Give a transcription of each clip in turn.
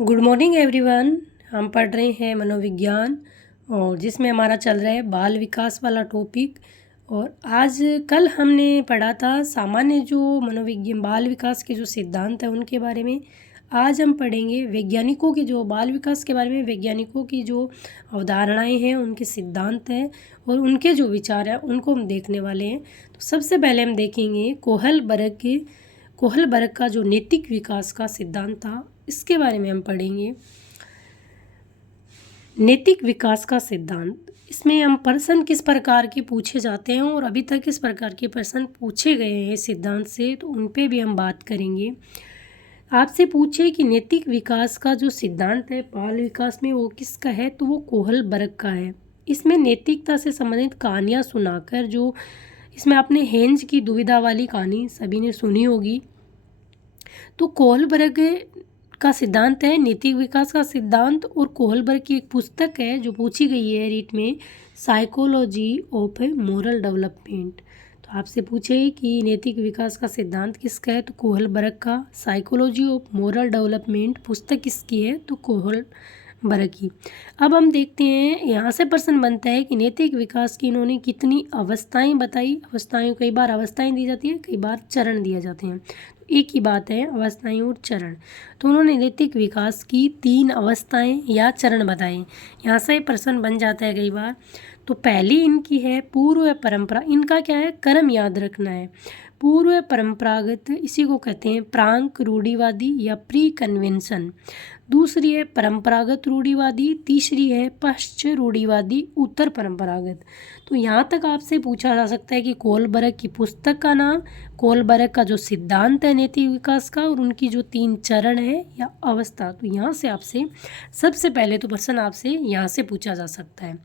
Good morning everyone. हम पढ़ रहे हैं मनोविज्ञान और जिसमें हमारा चल रहा है बाल विकास वाला टॉपिक। और आज कल हमने पढ़ा था सामान्य जो मनोविज्ञान बाल विकास के जो सिद्धांत हैं उनके बारे में। आज हम पढ़ेंगे वैज्ञानिकों के जो बाल विकास के बारे में वैज्ञानिकों की जो अवधारणाएं हैं, उनके सिद्धांत हैं और उनके जो विचार हैं उनको हम देखने वाले हैं। तो सबसे पहले हम देखेंगे कोहलबर्ग का जो नैतिक विकास का सिद्धांत था, इसके बारे में हम पढ़ेंगे। नैतिक विकास का सिद्धांत, इसमें हम प्रश्न किस प्रकार के पूछे जाते हैं और अभी तक किस प्रकार के प्रश्न पूछे गए हैं सिद्धांत से, तो उन पे भी हम बात करेंगे। आपसे पूछे कि नैतिक विकास का जो सिद्धांत है बाल विकास में वो किसका है, तो वो कोहलबर्ग का है। इसमें नैतिकता से संबंधित कहानियाँ सुनाकर, जो इसमें आपने हेंज की दुविधा वाली कहानी सभी ने सुनी होगी। तो कोहलबर्ग का सिद्धांत है नैतिक विकास का सिद्धांत, और कोहलबर्ग की एक पुस्तक है जो पूछी गई है रीट में, psychology of A moral development. तो आपसे पूछे कि नैतिक विकास का सिद्धांत किसका है, तो कोहलबर्ग का। साइकोलॉजी ऑफ मोरल डेवलपमेंट पुस्तक किसकी है, तो कोहलबर्ग की। अब हम देखते हैं, यहाँ से प्रश्न बनता है कि नैतिक विकास की इन्होंने कितनी अवस्थाएं बताई। अवस्थाएं, कई बार अवस्थाएं दी जाती है, कई बार चरण दिए जाते हैं। एक ही बात है अवस्थाएं और चरण। तो उन्होंने नैतिक विकास की 3 अवस्थाएं या चरण बताए। यहाँ से प्रश्न बन जाता है कई बार। तो पहली इनकी है पूर्व परंपरा। इनका क्या है, क्रम याद रखना है। पूर्व परंपरागत, इसी को कहते हैं प्राक रूढ़िवादी या प्री कन्वेंशन। दूसरी है परंपरागत रूढ़िवादी। तीसरी है पश्चिम रूढ़िवादी उत्तर परंपरागत। तो यहाँ तक आपसे पूछा जा सकता है कि कोहलबर्ग की पुस्तक का नाम, कोहलबर्ग का जो सिद्धांत है नैतिक विकास का, और उनकी जो 3 चरण है या अवस्था। तो यहाँ से आपसे सबसे पहले तो प्रश्न आपसे यहाँ से पूछा जा सकता है।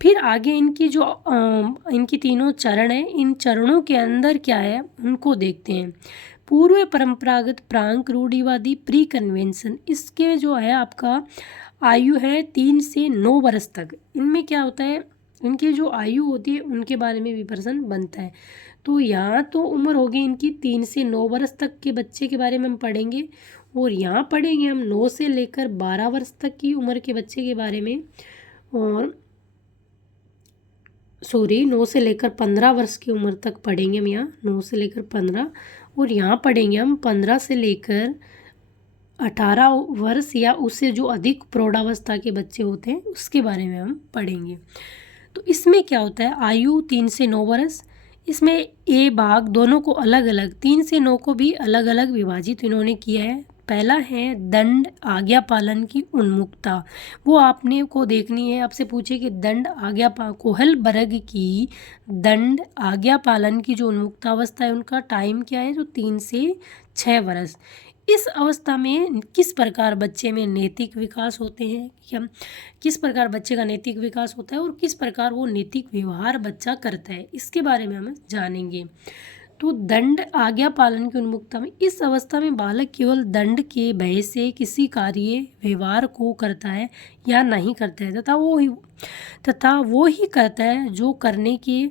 फिर आगे इनकी जो इनकी तीनों चरण है, इन चरणों के अंदर क्या है उनको देखते हैं। पूर्व परंपरागत, प्राक रूढ़िवादी, प्री कन्वेंशन, इसके जो है आपका आयु है 3 से 9 वर्ष तक। इनमें क्या होता है, इनकी जो आयु होती है उनके बारे में भी प्रश्न बनता है। तो यहाँ तो उम्र होगी इनकी 3 से 9 वर्ष तक के बच्चे के बारे में हम पढ़ेंगे, और यहाँ पढ़ेंगे हम 9 से लेकर 12 वर्ष तक की उम्र के बच्चे के बारे में, और 9 से लेकर 15 वर्ष की उम्र तक पढ़ेंगे हम यहाँ, 9 से लेकर 15। और यहाँ पढ़ेंगे हम 15 से लेकर 18 वर्ष या उससे जो अधिक प्रौढ़ावस्था के बच्चे होते हैं उसके बारे में हम पढ़ेंगे। तो इसमें क्या होता है, आयु 3 से 9 वर्ष। इसमें ए भाग दोनों को अलग अलग, 3 से 9 को भी अलग अलग विभाजित इन्होंने किया है। पहला है दंड आज्ञा पालन की उन्मुखता, वो आपने को देखनी है। आपसे पूछे कि कोहलबर्ग की दंड आज्ञा पालन की जो उन्मुक्ता अवस्था है उनका टाइम क्या है, तो 3 से 6 वर्ष। इस अवस्था में किस प्रकार बच्चे में नैतिक विकास होते हैं, कि हम किस प्रकार बच्चे का नैतिक विकास होता है और किस प्रकार वो नैतिक व्यवहार बच्चा करता है, इसके बारे में हम जानेंगे। तो दंड आज्ञा पालन की उन्मुक्ता में, इस अवस्था में बालक केवल दंड के भय से किसी कार्य व्यवहार को करता है या नहीं करता है, तथा वो ही करता है जो करने के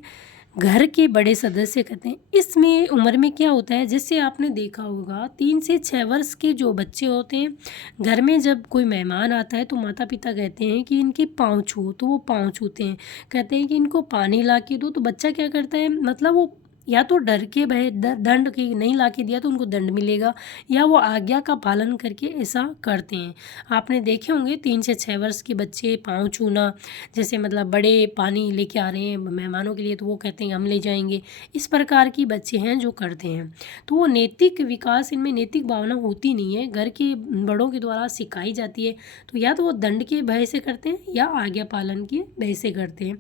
घर के बड़े सदस्य कहते हैं। इसमें उम्र में क्या होता है, जैसे आपने देखा होगा 3 से 6 वर्ष के जो बच्चे होते हैं, घर में जब कोई मेहमान आता है तो माता पिता कहते हैं कि इनके पाँव छुओ, तो वो पाँव छूते हैं। कहते हैं कि इनको पानी ला के दो, तो बच्चा क्या करता है, मतलब वो या तो डर के भय दंड की नहीं ला के दिया तो उनको दंड मिलेगा, या वो आज्ञा का पालन करके ऐसा करते हैं। आपने देखे होंगे 3 से 6 वर्ष के बच्चे पाँव छूना, जैसे मतलब बड़े पानी लेके आ रहे हैं मेहमानों के लिए तो वो कहते हैं हम ले जाएंगे। इस प्रकार की बच्चे हैं जो करते हैं। तो वो नैतिक विकास, इनमें नैतिक भावना होती नहीं है, घर के बड़ों के द्वारा सिखाई जाती है। तो या तो वो दंड के भय से करते हैं या आज्ञा पालन के भय से करते हैं।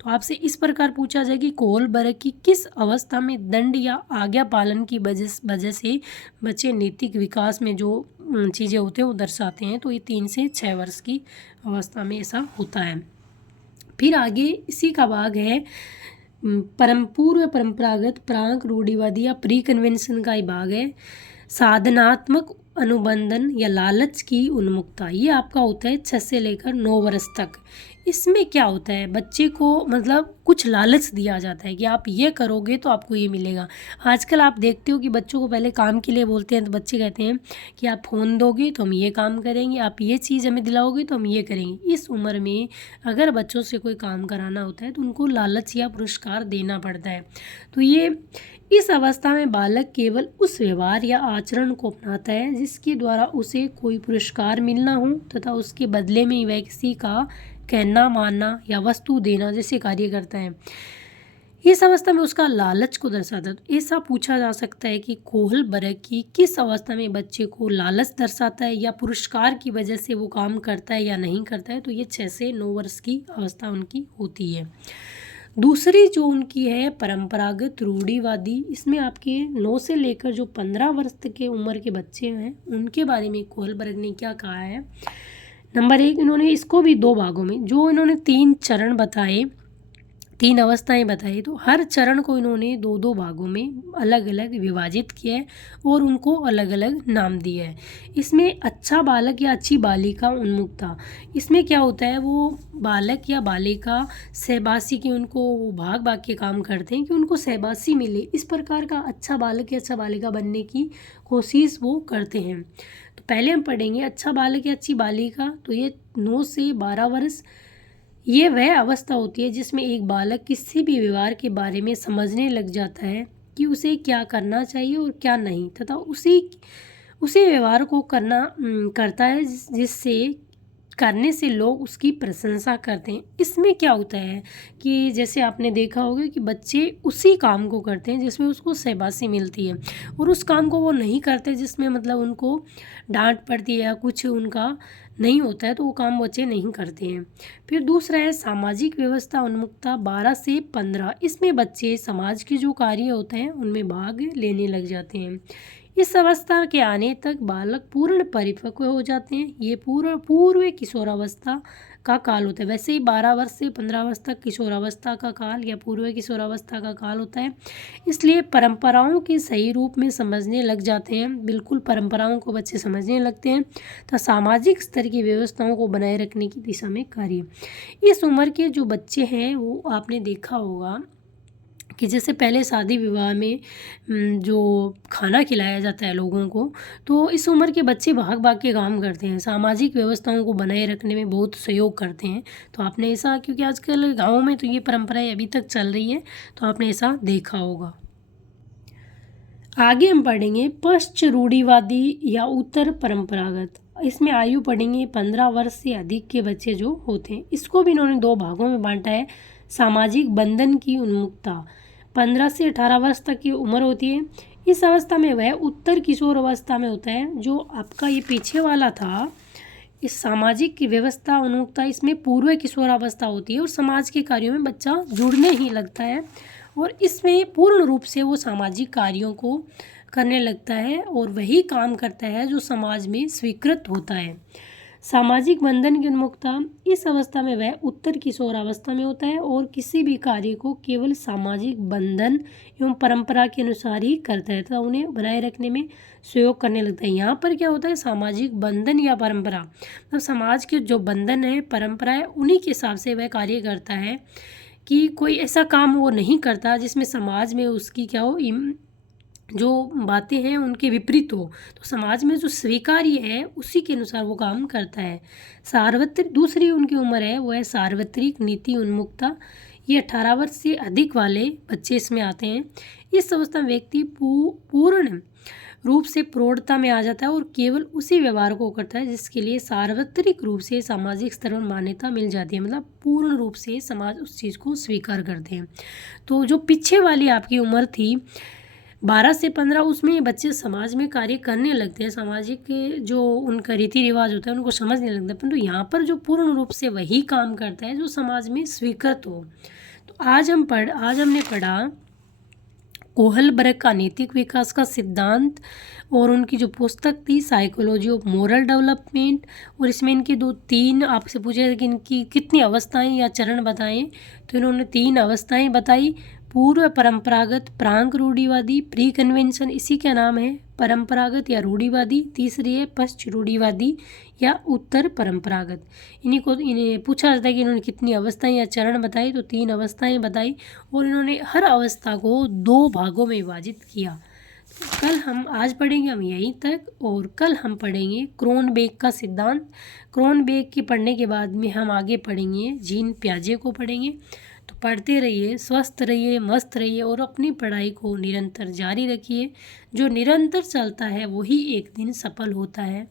तो आपसे इस प्रकार पूछा जाए कि कोहलबर्ग की किस अवस्था में दंड या आज्ञा पालन की वजह से बच्चे नैतिक विकास में जो चीज़ें होते हैं वो दर्शाते हैं, तो ये 3 से 6 वर्ष की अवस्था में ऐसा होता है। फिर आगे इसी का भाग है पूर्व परंपरागत, प्राक रूढ़िवादी या प्री कन्वेंशन का ही भाग है साधनात्मक अनुबंधन या लालच की उन्मुक्ता। ये आपका होता है 6 से लेकर 9 वर्ष तक। इसमें क्या होता है, बच्चे को मतलब कुछ लालच दिया जाता है कि आप ये करोगे तो आपको ये मिलेगा। आजकल आप देखते हो कि बच्चों को पहले काम के लिए बोलते हैं तो बच्चे कहते हैं कि आप फ़ोन दोगे तो हम ये काम करेंगे, आप ये चीज़ हमें दिलाओगे तो हम ये करेंगे। इस उम्र में अगर बच्चों से कोई काम कराना होता है तो उनको लालच या पुरस्कार देना पड़ता है। तो ये इस अवस्था में बालक केवल उस व्यवहार या आचरण को अपनाता है जिसके द्वारा उसे कोई पुरस्कार मिलना हो तथा उसके बदले में वह किसी का कहना मानना या वस्तु देना जैसे कार्य करता है। इस अवस्था में उसका लालच को दर्शाता है। तो ऐसा पूछा जा सकता है कि कोहलबर्ग की किस अवस्था में बच्चे को लालच दर्शाता है या पुरस्कार की वजह से वो काम करता है या नहीं करता है। तो ये 6 से 9 वर्ष की अवस्था उनकी होती है। दूसरी जो उनकी है परंपरागत रूढ़िवादी, इसमें आपके 9 से लेकर जो 15 वर्ष तक के उम्र के बच्चे हैं उनके बारे में कोहलबर्ग ने क्या कहा है। नंबर 1, इन्होंने इसको भी 2 भागों में, जो इन्होंने 3 चरण बताए, 3 अवस्थाएं बताई, तो हर चरण को इन्होंने 2-2 भागों में अलग अलग विभाजित किया है और उनको अलग अलग नाम दिया है। इसमें अच्छा बालक या अच्छी बालिका उन्मुखता, इसमें क्या होता है, वो बालक या बालिका सहबासी के उनको वो भाग भाग के काम करते हैं कि उनको सहबासी मिले, इस प्रकार का अच्छा बालक या अच्छा बालिका बनने की कोशिश वो करते हैं। तो पहले हम पढ़ेंगे अच्छा बालक या अच्छी बालिका। तो ये 9 से 12 वर्ष, ये वह अवस्था होती है जिसमें एक बालक किसी भी व्यवहार के बारे में समझने लग जाता है कि उसे क्या करना चाहिए और क्या नहीं, तथा उसी व्यवहार को करता है जिससे करने से लोग उसकी प्रशंसा करते हैं। इसमें क्या होता है कि जैसे आपने देखा होगा कि बच्चे उसी काम को करते हैं जिसमें उसको शाबाशी मिलती है और उस काम को वो नहीं करते जिसमें मतलब उनको डांट पड़ती है या कुछ उनका नहीं होता है, तो वो काम बच्चे नहीं करते हैं। फिर दूसरा है सामाजिक व्यवस्था उन्मुखता 12 से 15, इसमें बच्चे समाज के जो कार्य होते हैं उनमें भाग लेने लग जाते हैं। इस अवस्था के आने तक बालक पूर्ण परिपक्व हो जाते हैं। ये पूर्व किशोरावस्था का काल होता है। वैसे ही 12 वर्ष से 15 वर्ष तक किशोरावस्था का काल या पूर्व किशोरावस्था का काल होता है। इसलिए परंपराओं के सही रूप में समझने लग जाते हैं, बिल्कुल परंपराओं को बच्चे समझने लगते हैं तथा सामाजिक स्तर की व्यवस्थाओं को बनाए रखने की दिशा में कार्य। इस उम्र के जो बच्चे हैं वो आपने देखा होगा कि जैसे पहले शादी विवाह में जो खाना खिलाया जाता है लोगों को, तो इस उम्र के बच्चे भाग भाग के काम करते हैं, सामाजिक व्यवस्थाओं को बनाए रखने में बहुत सहयोग करते हैं। तो आपने ऐसा, क्योंकि आजकल गाँव में तो ये परंपराएं अभी तक चल रही है, तो आपने ऐसा देखा होगा। आगे हम पढ़ेंगे पश्च रूढ़िवादी या उत्तर परंपरागत। इसमें आयु पढ़ेंगे 15 वर्ष से अधिक के बच्चे जो होते हैं। इसको भी इन्होंने 2 भागों में बांटा है। सामाजिक बंधन की उन्मुखता 15 से 18 वर्ष तक की उम्र होती है। इस अवस्था में वह उत्तर किशोर अवस्था में होता है। जो आपका ये पीछे वाला था, इस सामाजिक की व्यवस्था उन्मुखता, इसमें पूर्व किशोरावस्था होती है और समाज के कार्यों में बच्चा जुड़ने ही लगता है और इसमें पूर्ण रूप से वो सामाजिक कार्यों को करने लगता है और वही काम करता है जो समाज में स्वीकृत होता है। सामाजिक बंधन की उन्मुखता, इस अवस्था में वह उत्तर किशोरावस्था में होता है और किसी भी कार्य को केवल सामाजिक बंधन एवं परंपरा के अनुसार ही करता है तथा उन्हें बनाए रखने में सहयोग करने लगता है। यहाँ पर क्या होता है, सामाजिक बंधन या परंपरा, मतलब समाज के जो बंधन है, परंपरा है, उन्हीं के हिसाब से वह कार्य करता है कि कोई ऐसा काम वो नहीं करता जिसमें समाज में उसकी क्या हो, जो बातें हैं उनके विपरीत हो। तो समाज में जो स्वीकार्य है उसी के अनुसार वो काम करता है। सार्वत्रिक, दूसरी उनकी उम्र है वो है सार्वत्रिक नीति उन्मुखता। ये 18 वर्ष से अधिक वाले बच्चे इसमें आते हैं। इस अवस्था में व्यक्ति पूर्ण रूप से प्रौढ़ता में आ जाता है और केवल उसी व्यवहार को करता है जिसके लिए सार्वत्रिक रूप से सामाजिक स्तर पर मान्यता मिल जाती है, मतलब पूर्ण रूप से समाज उस चीज़ को स्वीकार करते हैं। तो जो पीछे वाली आपकी उम्र थी 12 से 15, उसमें बच्चे समाज में कार्य करने लगते हैं, सामाजिक जो उनका रीति रिवाज होता है उनको समझने लगते हैं, परंतु यहाँ पर जो पूर्ण रूप से वही काम करता है जो समाज में स्वीकृत हो। तो आज हमने पढ़ा कोहलबर्ग का नैतिक विकास का सिद्धांत और उनकी जो पुस्तक थी साइकोलॉजी ऑफ मोरल डेवलपमेंट, और इसमें इनके 3 आपसे पूछे कि इनकी कितनी अवस्थाएं या चरण बताएं, तो इन्होंने 3 अवस्थाएं बताई। पूर्व परंपरागत, प्रांक रूढ़िवादी, प्री कन्वेंशन, इसी का नाम है परंपरागत या रूढ़िवादी, तीसरी है पश्च रूढ़िवादी या उत्तर परंपरागत। इन्हें पूछा जाता है कि इन्होंने कितनी अवस्थाएं या चरण बताई, तो 3 अवस्थाएं बताई और इन्होंने हर अवस्था को 2 भागों में विभाजित किया। आज पढ़ेंगे हम यहीं तक, और कल हम पढ़ेंगे क्रोनबेक का सिद्धांत। क्रोनबेक के पढ़ने के बाद में हम आगे पढ़ेंगे जीन पियाजे को पढ़ेंगे। तो पढ़ते रहिए, स्वस्थ रहिए, मस्त रहिए और अपनी पढ़ाई को निरंतर जारी रखिए। जो निरंतर चलता है वही एक दिन सफल होता है।